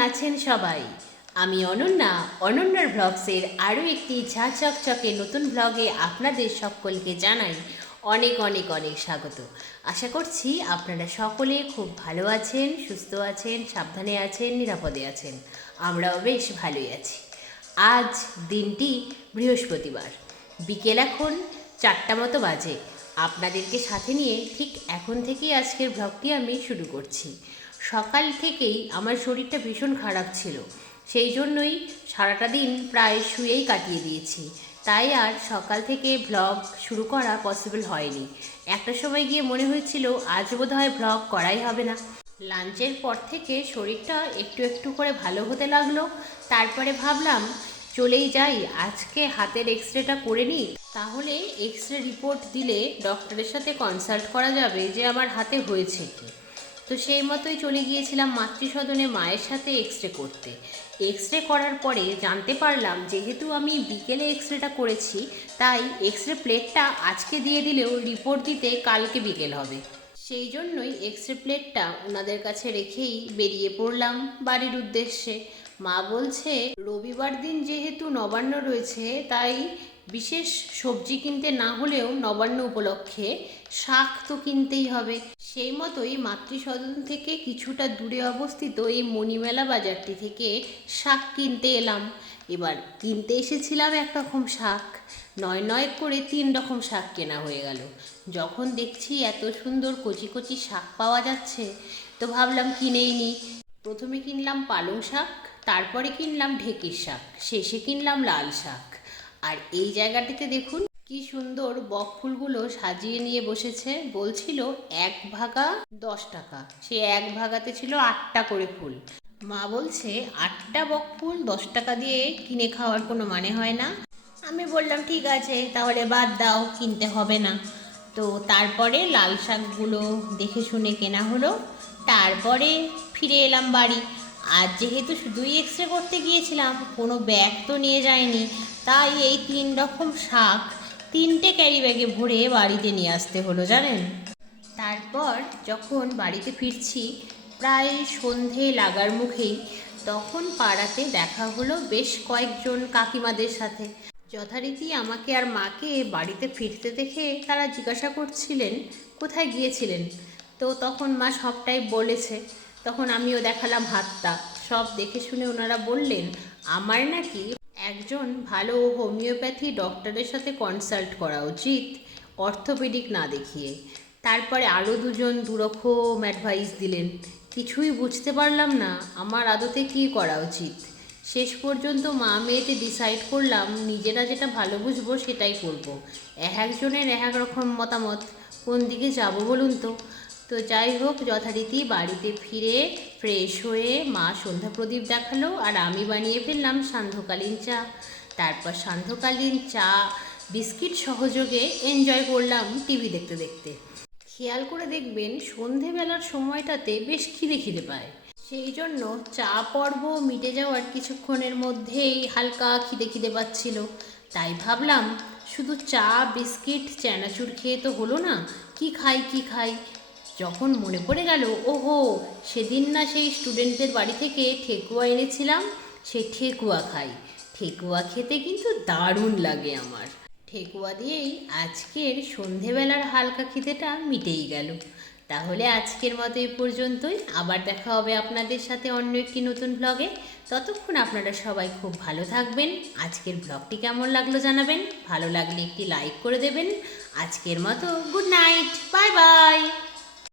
আছেন সবাই? আমি অনন্যা। অনন্যার ব্লগসের আরও একটি ঝা চকচকে নতুন ব্লগে আপনাদের সকলকে জানাই অনেক অনেক অনেক স্বাগত। আশা করছি আপনারা সকলে খুব ভালো আছেন, সুস্থ আছেন, সাবধানে আছেন, নিরাপদে আছেন। আমরাও বেশ ভালোই আছি। আজ দিনটি বৃহস্পতিবার। বিকেল এখন চারটা মতো বাজে। আপনাদেরকে সাথে নিয়ে ঠিক এখন থেকেই আজকের ব্লগটি আমি শুরু করছি। সকাল থেকেই আমার শরীরটা ভীষণ খারাপ ছিল। সেই জন্যই সারাটা দিন প্রায় শুয়েই কাটিয়ে দিয়েছি। তাই আর সকাল থেকে ভ্লগ শুরু করা পসিবল হয়নি। একটা সময় গিয়ে মনে হয়েছিল, আজ বোধ হয় ব্লগ করাই হবে না। লাঞ্চের পর থেকে শরীরটা একটু একটু করে ভালো হতে লাগল। তারপরে ভাবলাম, চলেই যাই, আজকে হাতের এক্স রেটা করে নিই। তাহলে এক্স রে রিপোর্ট দিলে ডক্টরের সাথে কনসাল্ট করা যাবে যে আমার হাতে হয়েছে কি। তো সেই মতোই চলে গিয়েছিলাম মাতৃসদনে মায়ের সাথে এক্স রে করতে। এক্স রে করার পরে জানতে পারলাম, যেহেতু আমি বিকেলে এক্স রেটা করেছি, তাই এক্স রে প্লেটটা আজকে দিয়ে দিলেও রিপোর্ট দিতে কালকে বিকেল হবে। সেই জন্যই এক্স রে প্লেটটা ওনাদের কাছে রেখেই বেরিয়ে পড়লাম বাড়ির উদ্দেশ্যে। মা বলছে, রবিবার দিন যেহেতু নবান্ন রয়েছে, তাই বিশেষ সবজি কিনতে না হলেও নবান্ন উপলক্ষে শাক তো কিনতেই হবে। সেই মতোই মাতৃসদন থেকে কিছুটা দূরে অবস্থিত এই মণিমেলা বাজারটি থেকে শাক কিনতে এলাম। এবার কিনতে এসেছিলাম এক রকম শাক। নয় নয় করে তিন রকম শাক কেনা হয়ে গেল। যখন দেখছি এত সুন্দর কচি কচি শাক পাওয়া যাচ্ছে, তো ভাবলাম কিনেই নি। প্রথমে কিনলাম পালং শাক, তারপরে কিনলাম ঢেঁকির শাক, শেষে কিনলাম লাল শাক। আর এই জায়গাটিতে দেখুন কি সুন্দর বক ফুলগুলো সাজিয়ে নিয়ে বসেছে। বলছিল এক ভাগা দশ টাকা। সে এক ভাগাতে ছিল আটটা করে ফুল। মা বলছে, আটটা বক ফুল দশ টাকা দিয়ে কিনে খাওয়ার কোনো মানে হয় না? আমি বললাম, ঠিক আছে, তাহলে বাদ দাও, কিনতে হবে না। তো তারপরে লাল শাকগুলো দেখে শুনে কেনা হলো। তারপরে ফিরে এলাম বাড়ি। আর যেহেতু শুধুই এক্স রে করতে গিয়েছিলাম, কোনো ব্যাগ তো নিয়ে যায়নি। তাই এই তিন রকম শাক তিনটে ক্যারি ব্যাগে ভরে বাড়িতে নিয়ে আসতে হলো, জানেন? তারপর যখন বাড়িতে ফিরছি, প্রায় সন্ধে লাগার মুখেই তখন পাড়াতে দেখা হলো বেশ কয়েকজন কাকিমাদের সাথে। যথারীতি আমাকে আর মাকে বাড়িতে ফিরতে দেখে তারা জিজ্ঞাসা করছিলেন, কোথায় গিয়েছিলেন? তো তখন মা সবটাই বলেছে তখন আমিও দেখালাম হাতটা। সব দেখে শুনে ওনারা বললেন, আমার নাকি একজন ভালো হোমিওপ্যাথি ডক্টরের সাথে কনসাল্ট করা উচিত অর্থোপেডিক না দেখিয়ে। তারপরে আরও দুজন দুরকম অ্যাডভাইস দিলেন, কিছুই বুঝতে পারলাম না, আমার আদতে কী করা উচিত? শেষ পর্যন্ত মা মেয়েতে ডিসাইড করলাম, নিজেরা যেটা ভালো বুঝব সেটাই করব। এক একজনের এক এক রকম মতামত, কোন দিকে যাব বলুন তো? তো যাই হোক, যথারীতি বাড়িতে ফিরে ফ্রেশ হয়ে মা সন্ধ্যা প্রদীপ দেখাল আর আমি বানিয়ে ফেললাম সান্ধ্যকালীন চা। তারপর সান্ধ্যকালীন চা, বিস্কিট সহযোগে এনজয় করলাম টিভি দেখতে দেখতে। খেয়াল করে দেখবেন সন্ধেবেলার সময়টাতে বেশ খিদে খিদে পায়। সেই জন্য চা পর্ব মিটে যাওয়ার কিছুক্ষণের মধ্যেই হালকা খিদে খিদে পাচ্ছিল। তাই ভাবলাম, শুধু চা, বিস্কিট, চানাচুর খেয়ে তো হলো না, কি খাই কি খাই? যখন মনে পড়ে গেল, ওহো, সেদিন না সেই স্টুডেন্টদের বাড়ি থেকে ঠেকুয়া এনেছিলাম সেই ঠেকুয়া খাই। ঠেকুয়া খেতে কিন্তু দারুণ লাগে আমার। ঠেকুয়া দিয়েই আজকের সন্ধেবেলার হালকা খিদেটা মিটেই গেল। তাহলে আজকের মতো এই পর্যন্তই। আবার দেখা হবে আপনাদের সাথে অন্য একটি নতুন ব্লগে ততক্ষণ আপনারা সবাই খুব ভালো থাকবেন। আজকের ব্লগটি কেমন লাগল জানাবেন। ভালো লাগলে একটি লাইক করে দেবেন। আজকের মতো গুড নাইট বাই বাই